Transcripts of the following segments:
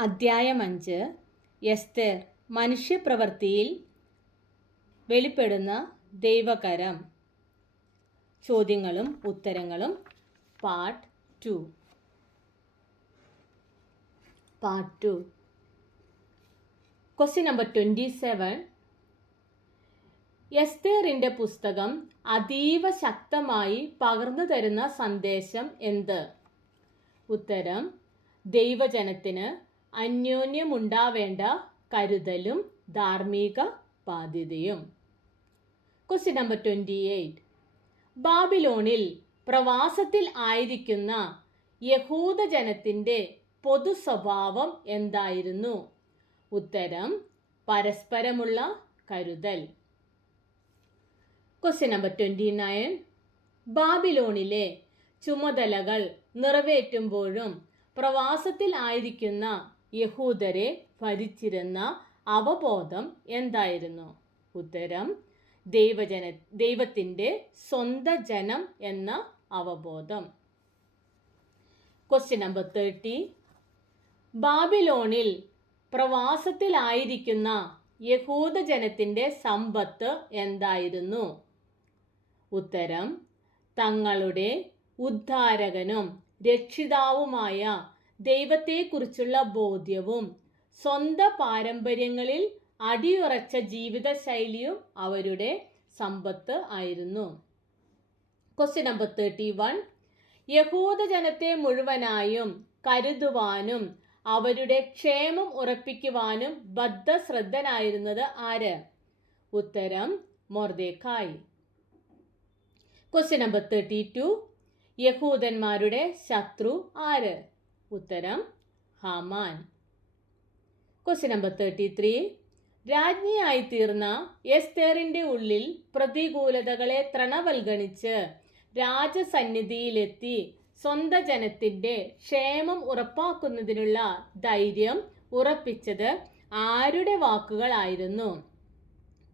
അദ്ധ്യായം 5 എസ്തേർ മനുഷ്യപ്രവൃത്തിയിൽ വെളിപ്പെടുന്ന ദൈവകരം. ചോദ്യങ്ങളും ഉത്തരങ്ങളും പാർട്ട് 2. Question number 27. എസ്തേറിൻ്റെ പുസ്തകം അതീവ ശക്തമായി പകർന്നു തരുന്ന സന്ദേശം എന്ത്? ഉത്തരം: ദൈവജനത്തിന് അന്യോന്യമുണ്ടാവേണ്ട കരുതലും ധാർമ്മിക ബാധ്യതയും. Question number 28. ബാബിലോണിൽ പ്രവാസത്തിൽ ആയിരിക്കുന്ന യഹൂദജനത്തിൻ്റെ പൊതു സ്വഭാവം എന്തായിരുന്നു? ഉത്തരം: പരസ്പരമുള്ള കരുതൽ. Question number 29. ബാബിലോണിലെ ചുമതലകൾ നിറവേറ്റുമ്പോഴും പ്രവാസത്തിൽ ആയിരിക്കുന്ന യഹൂദരെ ഭരിച്ചിരുന്ന അവബോധം എന്തായിരുന്നു? ഉത്തരം: ദൈവത്തിൻ്റെ സ്വന്തം ജനം എന്ന അവബോധം. Question number 30. ബാബിലോണിൽ പ്രവാസത്തിൽ ആയിരിക്കുന്ന യഹൂദജനത്തിൻ്റെ സമ്പത്ത് എന്തായിരുന്നു? ഉത്തരം: തങ്ങളുടെ ഉദ്ധാരകനും രക്ഷിതാവുമായ ദൈവത്തെക്കുറിച്ചുള്ള ബോധ്യവും സ്വന്തം പാരമ്പര്യങ്ങളിൽ അടിയുറച്ച ജീവിതശൈലിയും അവരുടെ സമ്പത്ത് ആയിരുന്നു. Question number 31. യഹൂദജനത്തെ മുഴുവനായും കരുതുവാനും അവരുടെ ക്ഷേമം ഉറപ്പിക്കുവാനും ബദ്ധശ്രദ്ധനായിരുന്നത് ആര്? ഉത്തരം: മൊർദെഖായി. Question number 32. യഹൂദന്മാരുടെ ശത്രു ആര്? ഉത്തരം: ഹാമാൻ. Question number 33. രാജ്ഞിയായി തീർന്ന എസ്തേറിൻ്റെ ഉള്ളിൽ പ്രതികൂലതകളെ തൃണവൽഗണിച്ച് രാജസന്നിധിയിലെത്തി സ്വന്തം ജനത്തിൻ്റെ ക്ഷേമം ഉറപ്പാക്കുന്നതിനുള്ള ധൈര്യം ഉറപ്പിച്ചത് ആരുടെ വാക്കുകളായിരുന്നു?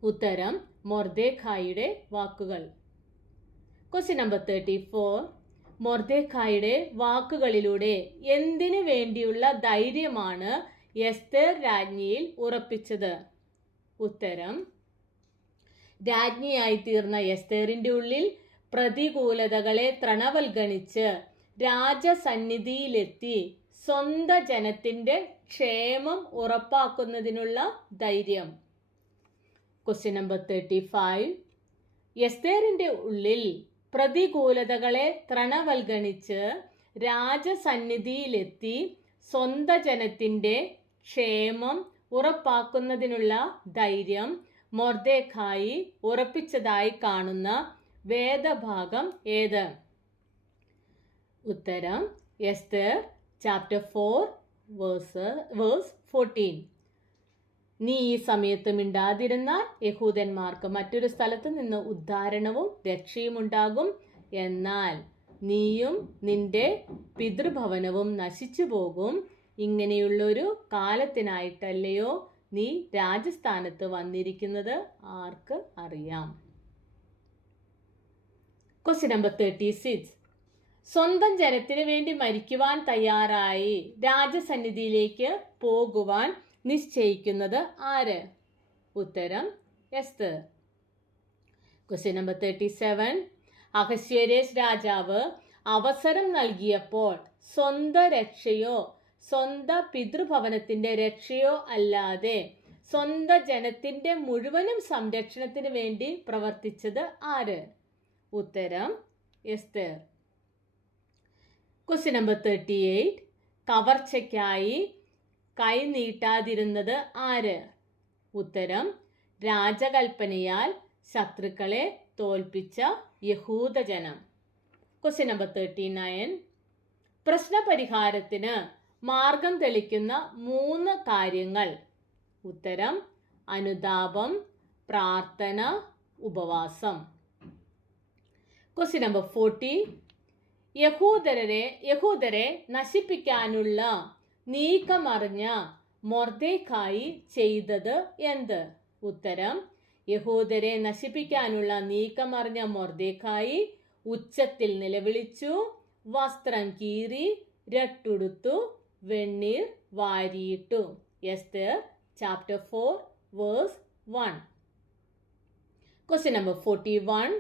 ഉത്തരം: മൊർദെഖായിയുടെ വാക്കുകൾ. Question number 34. മൊർദെഖായിയുടെ വാക്കുകളിലൂടെ എന്തിനു വേണ്ടിയുള്ള ധൈര്യമാണ് എസ്തേർ രാജ്ഞിയിൽ ഉറപ്പിച്ചത്? ഉത്തരം: രാജ്ഞിയായി തീർന്ന എസ്തേറിൻ്റെ ഉള്ളിൽ പ്രതികൂലതകളെ തൃണവൽഗണിച്ച് രാജസന്നിധിയിലെത്തി സ്വന്തം ജനത്തിൻ്റെ ക്ഷേമം ഉറപ്പാക്കുന്നതിനുള്ള ധൈര്യം. Question number 35. എസ്തേറിൻ്റെ ഉള്ളിൽ പ്രതികൂലതകളെ തൃണവൽഗണിച്ച് രാജസന്നിധിയിലെത്തി സ്വന്തം ജനത്തിൻ്റെ ക്ഷേമം ഉറപ്പാക്കുന്നതിനുള്ള ധൈര്യം മൊർദെഖായി ഉറപ്പിച്ചതായി കാണുന്ന വേദഭാഗം ഏത്? ഉത്തരം: എസ്തേർ ചാപ്റ്റർ 4 വേഴ്സ് 14. നീ ഈ സമയത്ത് മിണ്ടാതിരുന്നാൽ യഹൂദന്മാർക്ക് മറ്റൊരു സ്ഥലത്ത് നിന്ന് ഉദ്ധാരണവും രക്ഷയും ഉണ്ടാകും. എന്നാൽ നീയും നിന്റെ പിതൃഭവനവും നശിച്ചു പോകും. ഇങ്ങനെയുള്ളൊരു കാലത്തിനായിട്ടല്ലയോ നീ രാജസ്ഥാനത്ത് വന്നിരിക്കുന്നത്? ആർക്ക് അറിയാം? Question number 36. സ്വന്തം ജനത്തിനു വേണ്ടി മരിക്കുവാൻ തയ്യാറായി രാജസന്നിധിയിലേക്ക് പോകുവാൻ നിശ്ചയിക്കുന്നത് ആര്? ഉത്തരം: എസ്തേർ. Question number 37. അഹശ്വേരോശ് രാജാവ് അവസരം നൽകിയപ്പോൾ സ്വന്തം രക്ഷയോ സ്വന്തം പിതൃഭവനത്തിൻ്റെ രക്ഷയോ അല്ലാതെ സ്വന്തം ജനത്തിൻ്റെ മുഴുവനും സംരക്ഷണത്തിന് വേണ്ടി പ്രവർത്തിച്ചത് ആര്? ഉത്തരം: എസ്തേർ. Question number 38. കവർച്ചയ്ക്കായി കൈ നീട്ടാതിരുന്നത് ആര്? ഉത്തരം: രാജകൽപ്പനയാൽ ശത്രുക്കളെ തോൽപ്പിച്ച യഹൂദജനം. Question number 39. പ്രശ്നപരിഹാരത്തിന് മാർഗം തെളിക്കുന്ന 3 കാര്യങ്ങൾ. ഉത്തരം: അനുതാപം, പ്രാർത്ഥന, ഉപവാസം. Question number 40. യഹൂദരെ നശിപ്പിക്കാനുള്ള നീക്കമറിഞ്ഞ മൊർദെഖായി ചെയ്തത് എന്ത്? ഉത്തരം: യഹൂദരെ നശിപ്പിക്കാനുള്ള നീക്കമറിഞ്ഞ മൊർദെഖായി ഉച്ചത്തിൽ നിലവിളിച്ചു, വസ്ത്രം കീറി, രട്ടുടുത്തു, വെണ്ണീർ വാരിയിട്ടു. Esther chapter 4 verse 1. Question number 41.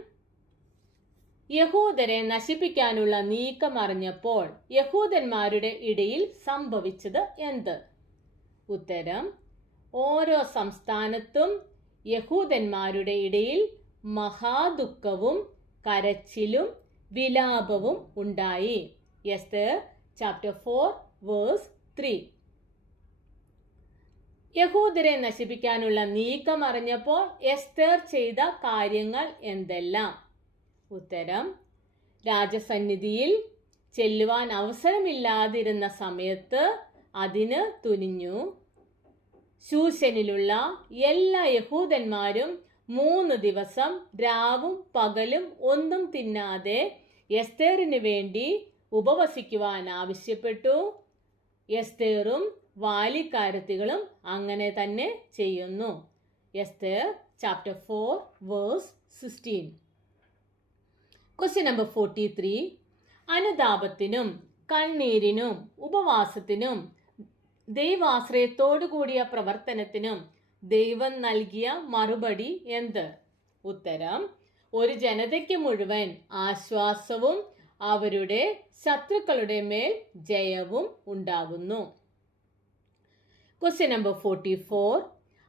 യഹൂദരെ നശിപ്പിക്കാനുള്ള നീക്കം അറിഞ്ഞപ്പോൾ യഹൂദന്മാരുടെ ഇടയിൽ സംഭവിച്ചത് എന്ത്? ഉത്തരം: ഓരോ സംസ്ഥാനത്തും യഹൂദന്മാരുടെ ഇടയിൽ മഹാദുഃഖവും കരച്ചിലും വിലാപവും ഉണ്ടായി. Esther chapter 4 verse 3. യഹൂദരെ നശിപ്പിക്കാനുള്ള നീക്കം അറിഞ്ഞപ്പോൾ എസ്തർ ചെയ്ത കാര്യങ്ങൾ എന്തെല്ലാം? ഉത്തരം: രാജസന്നിധിയിൽ ചെല്ലുവാൻ അവസരമില്ലാതിരുന്ന സമയത്ത് അതിന് തുനിഞ്ഞു. ശൂശനിലുള്ള എല്ലാ യഹൂദന്മാരും 3 ദിവസം രാവും പകലും ഒന്നും തിന്നാതെ എസ്തേറിന് വേണ്ടി ഉപവസിക്കുവാൻ ആവശ്യപ്പെട്ടു. എസ്തേറും വാലിക്കാരത്തികളും അങ്ങനെ തന്നെ ചെയ്യുന്നു. Esther chapter 4 verse 16. Question number 43. അനുതാപത്തിനും കണ്ണീരിനും ഉപവാസത്തിനും ദൈവാശ്രയത്തോടു കൂടിയ പ്രവർത്തനത്തിനും ദൈവം നൽകിയ മറുപടി എന്ത്? ഉത്തരം: ഒരു ജനതയ്ക്ക് മുഴുവൻ ആശ്വാസവും അവരുടെ ശത്രുക്കളുടെ മേൽ ജയവും ഉണ്ടാകുന്നു. Question number 44.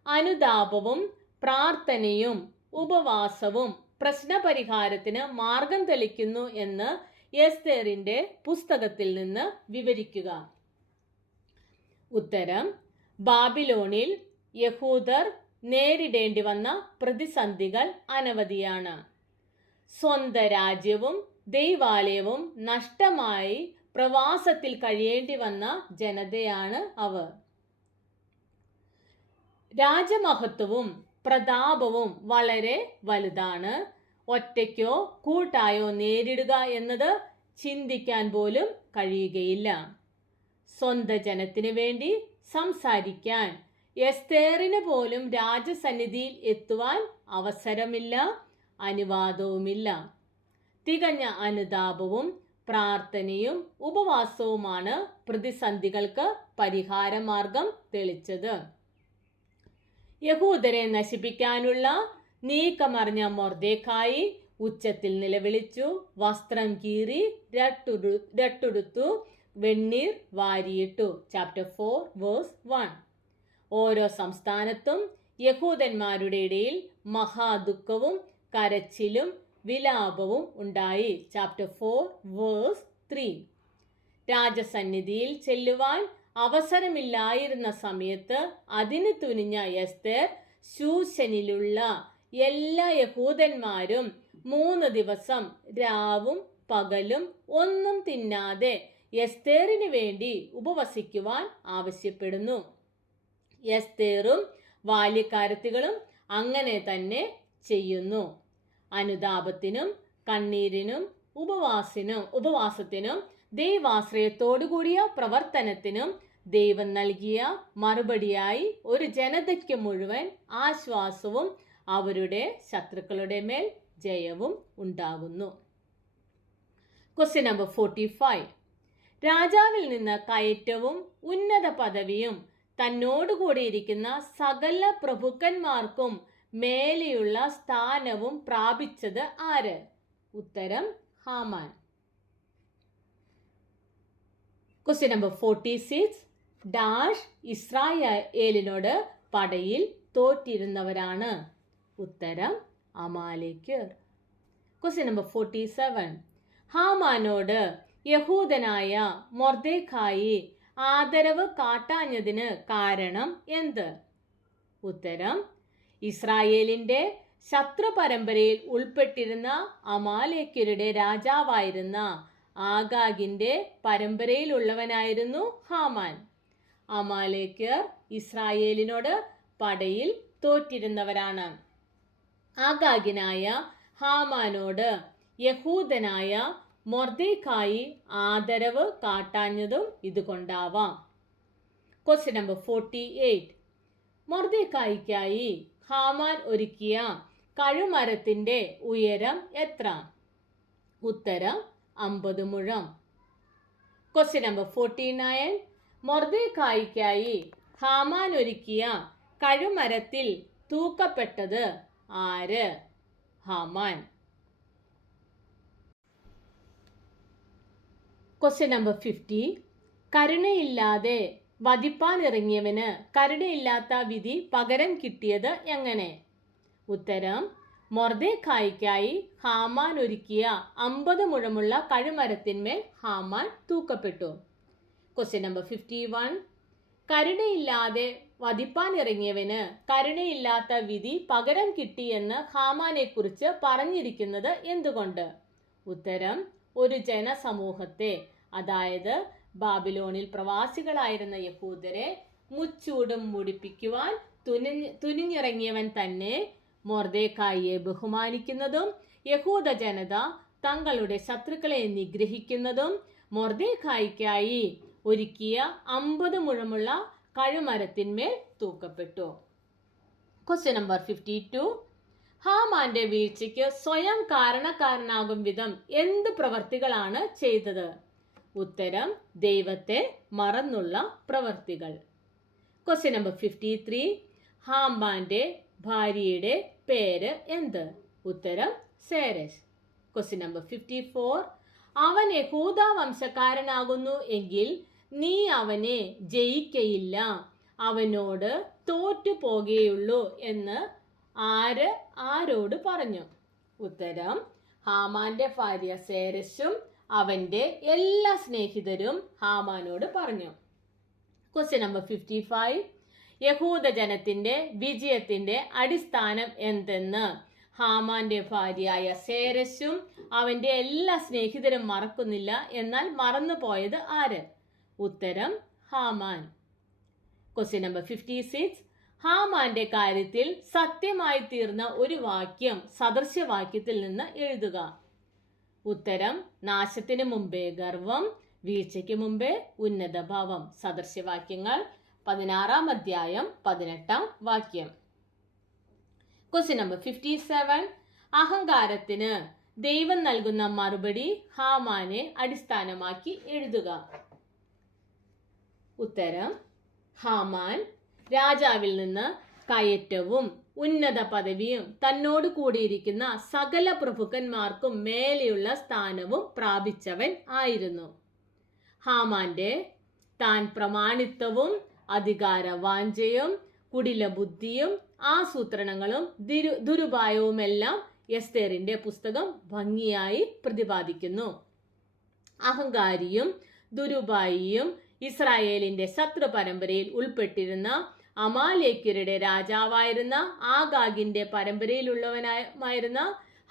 അനുതാപവും പ്രാർത്ഥനയും ഉപവാസവും പ്രശ്നപരിഹാരത്തിന് മാർഗം തെളിക്കുന്നു എന്ന് എസ്തേറിന്റെ പുസ്തകത്തിൽ നിന്ന് വിവരിക്കുക. ഉത്തരം: ബാബിലോണിൽ യഹൂദർ നേരിടേണ്ടി വന്ന പ്രതിസന്ധികൾ അനവധിയാണ്. സ്വന്തം രാജ്യവും ദൈവാലയവും നഷ്ടമായി പ്രവാസത്തിൽ കഴിയേണ്ടി വന്ന ജനതയാണ് അവർ. രാജമഹത്വവും പ്രതാപവും വളരെ വലുതാണ്. ഒറ്റയ്ക്കോ കൂട്ടായോ നേരിടുക എന്നത് ചിന്തിക്കാൻ പോലും കഴിയുകയില്ല. സ്വന്തം ജനത്തിനു വേണ്ടി സംസാരിക്കാൻ എസ്തേറിന് പോലും രാജസന്നിധിയിൽ എത്തുവാൻ അവസരമില്ല, അനുവാദവുമില്ല. തികഞ്ഞ അനുതാപവും പ്രാർത്ഥനയും ഉപവാസവുമാണ് പ്രതിസന്ധികൾക്ക് പരിഹാരമാർഗം തെളിച്ചത്. യഹൂദരെ നശിപ്പിക്കാനുള്ള നീക്കമറിഞ്ഞ മൊർദെഖായി ഉച്ചത്തിൽ നിലവിളിച്ചു, വസ്ത്രം കീറി, രട്ടുടുത്തു, വെണ്ണീർ വാരിയിട്ടു. Chapter 4 verse 1. ഓരോ സംസ്ഥാനത്തും യഹൂദന്മാരുടെ ഇടയിൽ മഹാദുഃഖവും കരച്ചിലും വിലാപവും ഉണ്ടായി. Chapter 4 verse 3. രാജസന്നിധിയിൽ ചെല്ലുവാൻ അവസരമില്ലായിരുന്ന സമയത്ത് അതിന് തുനിഞ്ഞ എസ്തർ ശൂശനിലുള്ള എല്ലാ യഹൂദന്മാരും 3 ദിവസം രാവും പകലും ഒന്നും തിന്നാതെ എസ്തേറിന് വേണ്ടി ഉപവസിക്കുവാൻ ആവശ്യപ്പെടുന്നു. എസ്തേറും വാല്യക്കാരത്തികളും അങ്ങനെ തന്നെ അനുതാപത്തിനും കണ്ണീരിനും ഉപവാസത്തിനും ദൈവാശ്രയത്തോടുകൂടിയ പ്രവർത്തനത്തിനും ദൈവം നൽകിയ മറുപടിയായി ഒരു ജനതയ്ക്ക് മുഴുവൻ ആശ്വാസവും അവരുടെ ശത്രുക്കളുടെ മേൽ ജയവും ഉണ്ടാകുന്നു. Question number 45. രാജാവിൽ നിന്ന് കയറ്റവും ഉന്നത പദവിയും തന്നോടുകൂടിയിരിക്കുന്ന സകല പ്രഭുക്കന്മാർക്കും മേലെയുള്ള സ്ഥാനവും പ്രാപിച്ചത് ആര്? ഉത്തരം: ഹാമാൻ. Question number 46. ഡാഷ് ഇസ്രായേലിനോട് പടയിൽ തോറ്റിരുന്നവരാണ്. ഉത്തരം: അമാലേക്യർ. Question number 47. ഹാമാനോട് യഹൂദനായ മൊർദെഖായി ആദരവ് കാട്ടാഞ്ഞതിന് കാരണം എന്ത്? ഉത്തരം: ഇസ്രായേലിന്റെ ശത്രു പരമ്പരയിൽ ഉൾപ്പെട്ടിരുന്ന അമാലേക്യരുടെ രാജാവായിരുന്ന ആഗാഗിന്റെ പരമ്പരയിലുള്ളവനായിരുന്നു ഹാമാൻ. അമാലേക്യർ ഇസ്രായേലിനോട് പടയിൽ തോറ്റിരുന്നവരാണ്. ആഗാഗിനായ ഹാമാനോട് യഹൂദനായ മൊർദെഖായി ആദരവ് കാട്ടാഞ്ഞതും ഇതുകൊണ്ടാവാം. Question number 48. മൊർദെഖായിക്കായി ഹാമാൻ ഒരുക്കിയ കഴുമരത്തിന്റെ ഉയരം എത്ര? ഉത്തരം: 50 മുഴം. Question number 49. മൊർദെഖായിക്കായി ഹാമാൻ ഒരുക്കിയ കഴുമരത്തിൽ തൂക്കപ്പെട്ടത് ആര്? ഹാമാൻ. Question number 50. കരുണയില്ലാതെ വധിപ്പാനിറങ്ങിയവന് കരുണയില്ലാത്ത വിധി പകരം കിട്ടിയത് എങ്ങനെ? ഉത്തരം: മൊർദെഖായിക്കായി ഹാമാൻ ഒരുക്കിയ 50 മുഴമുള്ള കഴുമരത്തിന്മേൽ ഹാമാൻ തൂക്കപ്പെട്ടു. Question number 51. കരുണയില്ലാതെ വധിപ്പാനിറങ്ങിയവന് കരുണയില്ലാത്ത വിധി പകരം കിട്ടിയെന്ന് ഹാമാനെ കുറിച്ച് പറഞ്ഞിരിക്കുന്നത് എന്തുകൊണ്ട്? ഉത്തരം: ഒരു ജനസമൂഹത്തെ, അതായത് ബാബിലോണിൽ പ്രവാസികളായിരുന്ന യഹൂദരെ മുച്ചൂടും മുടിപ്പിക്കുവാൻ തുനിഞ്ഞിറങ്ങിയവൻ തന്നെ മൊർദെഖായിയെ ബഹുമാനിക്കുന്നതും യഹൂദ ജനത തങ്ങളുടെ ശത്രുക്കളെ നിഗ്രഹിക്കുന്നതും മൊർദെഖായിക്കായി ഒരുക്കിയ 50 മുഴമുള്ള കഴുമരത്തിന്മേൽ തൂക്കപ്പെട്ടു. Question number 52. ഹാമാന്റെ വീഴ്ചയ്ക്ക് സ്വയം കാരണക്കാരനാകും വിധം എന്ത് പ്രവർത്തികളാണ് ചെയ്തത്? ഉത്തരം: ദൈവത്തെ മറന്നുള്ള പ്രവർത്തികൾ. Question number 53. ഹാമാന്റെ ഭാര്യയുടെ പേര് എന്ത്? ഉത്തരം: സേരശ്. Question number 54. അവൻ യഹൂദ വംശക്കാരനാകുന്നു എങ്കിൽ നീ അവനെ ജയിക്കയില്ല, അവനോട് തോറ്റു പോകുകയുള്ളൂ എന്ന് ആരോട് പറഞ്ഞു? ഉത്തരം: ഹാമാന്റെ ഭാര്യ സേരശും അവന്റെ എല്ലാ സ്നേഹിതരും ഹാമാനോട് പറഞ്ഞു. Question number 55. യഹൂദ ജനത്തിന്റെ വിജയത്തിന്റെ അടിസ്ഥാനം എന്തെന്ന് ഹാമാന്റെ ഭാര്യയായ സേരശും അവന്റെ എല്ലാ സ്നേഹിതരും മറക്കുന്നില്ല, എന്നാൽ മറന്നുപോയത് ആര്? ഉത്തരം: ഹാമാൻ. Question number 56. ഹാമാന്റെ കാര്യത്തിൽ സത്യമായി തീർന്ന ഒരു വാക്യം സദൃശവാക്യത്തിൽ നിന്ന് എഴുതുക. ഉത്തരം: നാശത്തിന് മുമ്പേ ഗർവം, വീഴ്ചയ്ക്ക് മുമ്പേ ഉന്നതഭാവം. സദൃശവാക്യങ്ങൾ 16-ാം അധ്യായം 18-ാം വാക്യം. Question number 57. അഹങ്കാരത്തിന് ദൈവം നൽകുന്ന മറുപടി ഹാമാനെ അടിസ്ഥാനമാക്കി എഴുതുക. ഉത്തരം: ഹാമാൻ രാജാവിൽ നിന്ന് കയറ്റവും ഉന്നത പദവിയും തന്നോട് കൂടിയിരിക്കുന്ന സകല പ്രഭുക്കന്മാർക്കും മേലെയുള്ള സ്ഥാനവും പ്രാപിച്ചവൻ ആയിരുന്നു. ഹാമാന്റെ താൻ പ്രമാണിത്വവും അധികാരവാഞ്ചയും കുടില ബുദ്ധിയും ആസൂത്രണങ്ങളും ദുരുപായവുമെല്ലാം എസ്തേറിന്റെ പുസ്തകം ഭംഗിയായി പ്രതിപാദിക്കുന്നു. അഹങ്കാരിയും ദുരുപായിയും ഇസ്രായേലിന്റെ ശത്രു പരമ്പരയിൽ ഉൾപ്പെട്ടിരുന്ന അമാലേക്യരുടെ രാജാവായിരുന്ന ആഗാഗിന്റെ പരമ്പരയിലുള്ളവനായിരുന്ന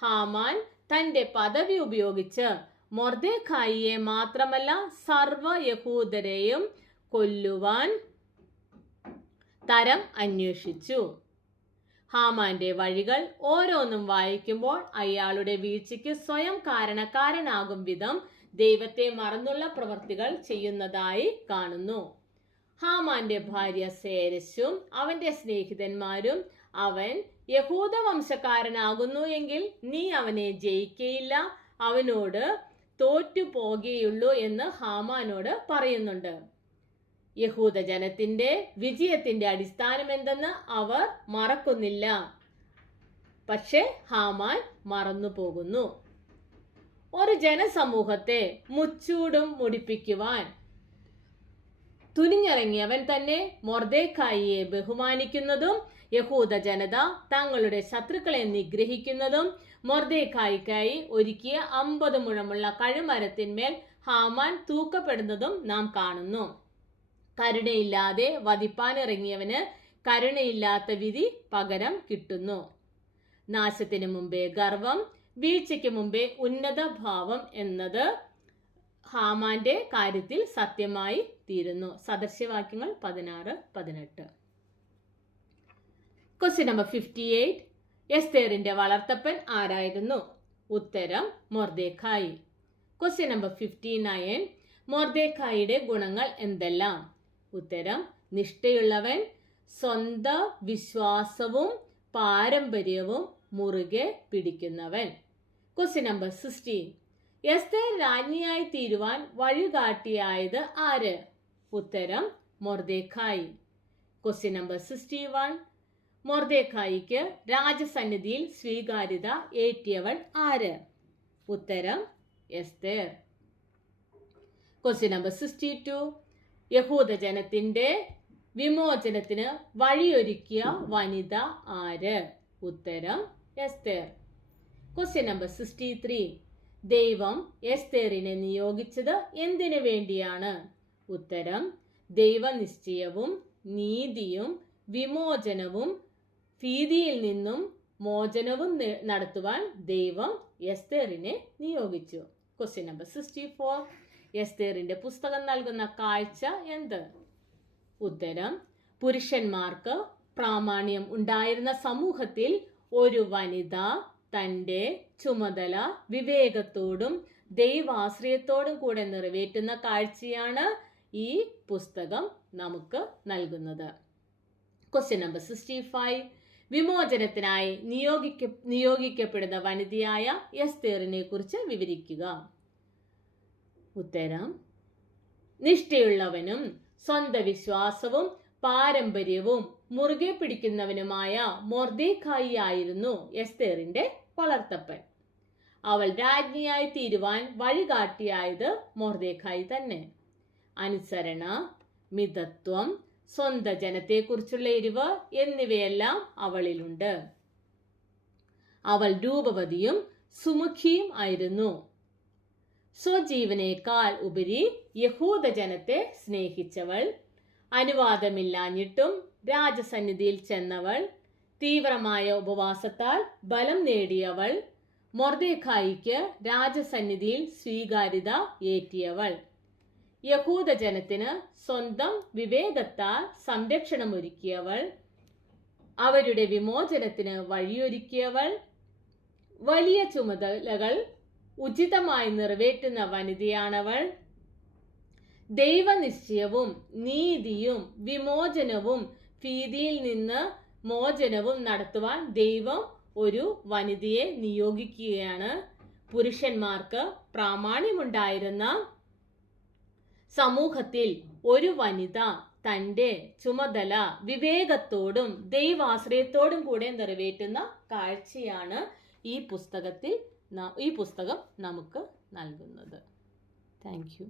ഹാമാൻ തന്റെ പദവി ഉപയോഗിച്ച് മൊർദെഖായിയെ മാത്രമല്ല സർവ യഹൂദരെയും കൊല്ലുവാൻ തരം അന്വേഷിച്ചു. ഹാമാന്റെ വഴികൾ ഓരോന്നും വായിക്കുമ്പോൾ അയാളുടെ വീഴ്ചയ്ക്ക് സ്വയം കാരണക്കാരനാകും വിധം ദൈവത്തെ മറന്നുള്ള പ്രവർത്തികൾ ചെയ്യുന്നതായി കാണുന്നു. ഹാമാന്റെ ഭാര്യ സേരശും അവന്റെ സ്നേഹിതന്മാരും അവൻ യഹൂദ വംശക്കാരനാകുന്നു എങ്കിൽ നീ അവനെ ജയിക്കയില്ല, അവനോട് തോറ്റു പോകുകയുള്ളൂ എന്ന് ഹാമാനോട് പറയുന്നുണ്ട്. യഹൂദ ജനത്തിന്റെ വിജയത്തിന്റെ അടിസ്ഥാനം എന്തെന്ന് അവർ മറക്കുന്നില്ല, പക്ഷെ ഹാമാൻ മറന്നു പോകുന്നു. ഒരു ജനസമൂഹത്തെ മുച്ചൂടും മുടിപ്പിക്കുവാൻ തുനിഞ്ഞിറങ്ങിയവൻ തന്നെ മൊർദെഖായിയെ ബഹുമാനിക്കുന്നതും യഹൂദ ജനത തങ്ങളുടെ ശത്രുക്കളെ നിഗ്രഹിക്കുന്നതും മൊർദെഖായിക്കായി ഒരുക്കിയ 50 മുഴമുള്ള കഴുമരത്തിന്മേൽ ഹാമാൻ തൂക്കപ്പെടുന്നതും നാം കാണുന്നു. കരുണയില്ലാതെ വധിപ്പാനിറങ്ങിയവന് കരുണയില്ലാത്ത വിധി പകരം കിട്ടുന്നു. നാശത്തിന് മുമ്പേ ഗർവം, വീഴ്ചയ്ക്ക് മുമ്പേ ഉന്നത ഭാവം എന്നത് ഹാമാന്റെ കാര്യത്തിൽ സത്യമായി തീരുന്നു. സദൃശവാക്യങ്ങൾ 16-18. Question number 58. എസ്തേറിന്റെ വളർത്തപ്പൻ ആരായിരുന്നു? ഉത്തരം: മൊർദെഖായി. Question number 59. മൊർദെഖായിയുടെ ഗുണങ്ങൾ എന്തെല്ലാം? ഉത്തരം: നിഷ്ഠയുള്ളവൻ, സ്വന്തം വിശ്വാസവും പാരമ്പര്യവും മുറുകെ പിടിക്കുന്നവൻ. Question number 60. എസ്തേർ രാജ്ഞിയായി തീരുവാൻ വഴികാട്ടിയായത് ആര്? ഉത്തരം മൊർദെഖായി. Question number 61. മൊർദെഖായിക്ക് രാജസന്നിധിയിൽ സ്വീകാര്യത ഏറ്റിയവൾ ആര്? ഉത്തരം എസ്തേർ. Question number 62. യഹൂദ ജനത്തിന്റെ വിമോചനത്തിന് വഴിയൊരുക്കിയ വനിത ആര്? ഉത്തരം എസ്തേർ. Question number 63. ദൈവം എസ്തേറിനെ നിയോഗിച്ചത് എന്തിനു വേണ്ടിയാണ്? ഉത്തരം ദൈവനിശ്ചയവും നീതിയും വിമോചനവും ഭീതിയിൽ നിന്നും മോചനവും നടത്തുവാൻ ദൈവം എസ്തേറിനെ നിയോഗിച്ചു. Question number 64. എസ്തേറിന്റെ പുസ്തകം നൽകുന്ന കാഴ്ച എന്ത്? ഉത്തരം പുരുഷന്മാർക്ക് പ്രാമാണ്യം ഉണ്ടായിരുന്ന സമൂഹത്തിൽ ഒരു വനിത തൻ്റെ ചുമതല വിവേകത്തോടും ദൈവാശ്രയത്തോടും കൂടെ നിറവേറ്റുന്ന കാഴ്ചയാണ് ഈ പുസ്തകം നമുക്ക് നൽകുന്നത്. Question number 65. വിമോചനത്തിനായി നിയോഗിക്കപ്പെടുന്ന വനിതയായ എസ്തേറിനെ കുറിച്ച് വിവരിക്കുക. ഉത്തരം നിഷ്ഠയുള്ളവനും സ്വന്തം വിശ്വാസവും പാരമ്പര്യവും മുറുകെ പിടിക്കുന്നവനുമായ മൊർദെഖായി ആയിരുന്നു എസ്തേറിന്റെ വളർത്തപ്പൻ. അവൾ രാജ്ഞിയായി തീരുവാൻ വഴികാട്ടിയായത് മൊർദെഖായി തന്നെ. അനുസരണ, മിതത്വം, സ്വന്തം ജനത്തെക്കുറിച്ചുള്ള എരിവ് എന്നിവയെല്ലാം അവളിലുണ്ട്. അവൾ രൂപവതിയും സുമുഖിയും ആയിരുന്നു. സ്വജീവനേക്കാൾ ഉപരി യഹൂദ ജനത്തെ സ്നേഹിച്ചവൾ, അനുവാദമില്ലാഞ്ഞിട്ടും രാജസന്നിധിയിൽ ചെന്നവൾ, തീവ്രമായ ഉപവാസത്താൽ ബലം നേടിയവൾ, മൊർദെഖായിക്ക് രാജസന്നിധിയിൽ സ്വീകാര്യത ഏറ്റിയവൾ, യഹൂദ ജനത്തിന് സ്വന്തം വിവേകത്താൽ സംരക്ഷണമൊരുക്കിയവൾ, അവരുടെ വിമോചനത്തിന് വഴിയൊരുക്കിയവൾ, വലിയ ചുമതലകൾ ഉചിതമായി നിറവേറ്റുന്ന വനിതയാണവൾ, ദൈവനിശ്ചയവും നീതിയും വിമോചനവും ഭീതിയിൽ നിന്ന് മോചനവും നടത്തുവാൻ ദൈവം ഒരു വനിതയെ നിയോഗിക്കുകയാണ്. പുരുഷന്മാർക്ക് പ്രാമാണ്യമുണ്ടായിരുന്ന സമൂഹത്തിൽ ഒരു വനിത തൻ്റെ ചുമതല വിവേകത്തോടും ദൈവാശ്രയത്തോടും കൂടെ നിറവേറ്റുന്ന കാഴ്ചയാണ് ഈ പുസ്തകം നമുക്ക് നൽകുന്നത്. Thank you.